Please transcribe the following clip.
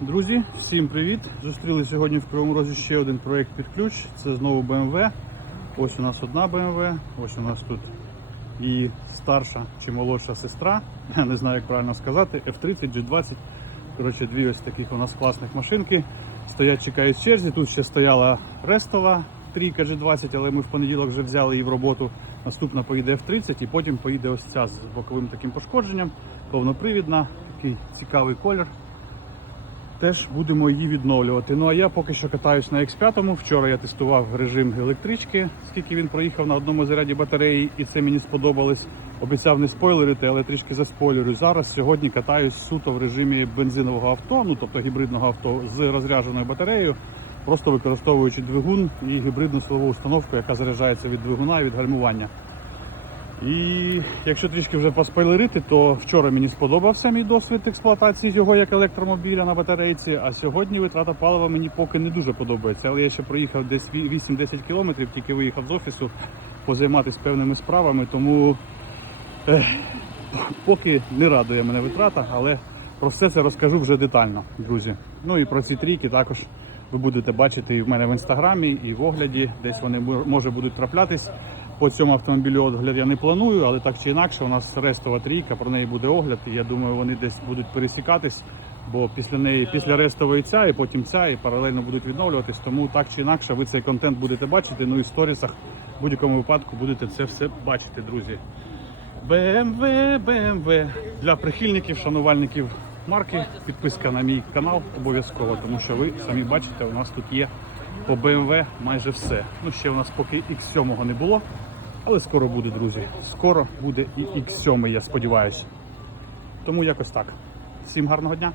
Друзі, всім привіт! Зустріли сьогодні в Кривому Розі ще один проєкт під ключ. Це знову BMW. Ось у нас одна BMW, ось у нас тут і старша чи молодша сестра. Я не знаю, як правильно сказати. F30, G20. Коротше, дві ось таких у нас класних машинки. Стоять, чекають черзі. Тут ще стояла рестова трійка G20, але ми в понеділок вже взяли її в роботу. Наступна поїде F30 і потім поїде ось ця з боковим таким пошкодженням. Повнопривідна, такий цікавий колір теж будемо її відновлювати. Ну а я поки що катаюсь на X5. Вчора я тестував режим електрички, скільки він проїхав на одному заряді батареї, і це мені сподобалось. Обіцяв не спойлерити, але трішки заспойлерю. Зараз сьогодні катаюсь суто в режимі бензинового авто, ну тобто гібридного авто з розрядженою батареєю, просто використовуючи двигун і гібридну силову установку, яка заряджається від двигуна і від гальмування. І якщо трішки вже поспойлерити, то вчора мені сподобався мій досвід експлуатації його як електромобіля на батарейці, а сьогодні витрата палива мені поки не дуже подобається. Але я ще проїхав десь 8-10 кілометрів, тільки виїхав з офісу позайматися певними справами, тому ех, поки не радує мене витрата, але про все це розкажу вже детально, друзі. Ну і про ці трійки також ви будете бачити і в мене в інстаграмі, і в огляді. Десь вони може будуть траплятись. По цьому автомобілю огляд я не планую, але так чи інакше, у нас рестова трійка, про неї буде огляд. І я думаю, вони десь будуть пересікатись, бо після неї, після рестової ця, і потім ця, і паралельно будуть відновлюватись. Тому так чи інакше, ви цей контент будете бачити. Ну і в сторісах в будь-якому випадку будете це все бачити, друзі. BMW, BMW. Для прихильників, шанувальників марки, підписка на мій канал обов'язково, тому що ви самі бачите, у нас тут є по BMW майже все. Ну, ще у нас поки X7 не було, але скоро буде, друзі. Скоро буде і X7, я сподіваюся. Тому якось так. Всім гарного дня!